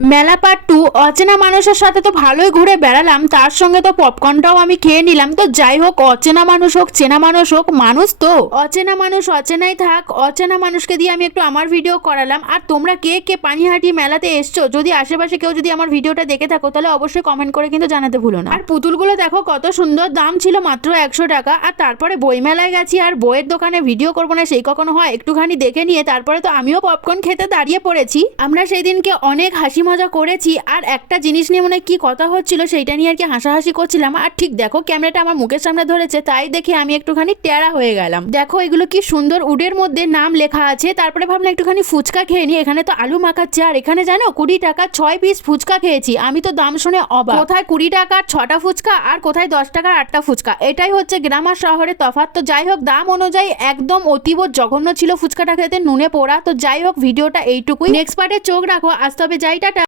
মেলা পার্ট 2 অচেনা মানুষের সাথে তো ভালোই ঘুরে বেড়ালাম, তার সঙ্গে তো পপকর্নটাও আমি খেয়ে নিলাম। তো যাই হোক, অচেনা মানুষ হোক চেনা মানুষ হোক, মানুষ তো অচেনা মানুষ অচেনাই থাক। অচেনা মানুষকে দিয়ে আমি একটু আমার ভিডিও করালাম। আর তোমরা কে কে পানিহাটি মেলাতে এসছো, যদি আশেপাশে কেউ যদি আমার ভিডিওটা দেখে থাকো তাহলে অবশ্যই কমেন্ট করে কিন্তু জানাতে ভুলো না। আর পুতুলগুলো দেখো কত সুন্দর, দাম ছিল মাত্র 100 টাকা। আর তারপরে বই মেলায় গেছি, আর বইয়ের দোকানে ভিডিও করবো না সেই কখনো হয়, একটুখানি দেখে নিয়ে তারপরে তো আমিও পপকর্ন খেতে দাঁড়িয়ে পড়েছি। আমরা সেই দিনকে অনেক হাসি মজা করেছি। আর একটা জিনিস নিয়ে মনে কি কথা হচ্ছিল সেইটা নিয়ে আর কি হাসাহাসি করছিলাম। আর ঠিক দেখো, ক্যামেরাটা আমার মুখের সামনে ধরেছে, তাই দেখে আমি একটুখানি টেরা হয়ে গেলাম। দেখো এগুলো কি সুন্দর উডের মধ্যে নাম লেখা আছে। তারপরে ভাবলাম একটুখানি ফুচকা খেয়ে নি। এখানে তো আলু মাখাচ্ছে, আর এখানে জানো 20 টাকা 6 পিস ফুচকা খেয়েছি। আমি তো দাম শুনে অবাক, কোথায় 20 টাকার 6টা ফুচকা আর কোথায় 10 টাকার 8টা ফুচকা। এটাই হচ্ছে গ্রাম আর শহরের তফাৎ। তো যাই হোক, দাম অনুযায়ী একদম অতীব জঘন্য ছিল ফুচকাটা খেতে, নুনে পোড়া। তো যাই হোক, ভিডিওটা এইটুকুই। নেক্সট পার্টে চোখ রাখো। আসতে হবে, যাই টাটা।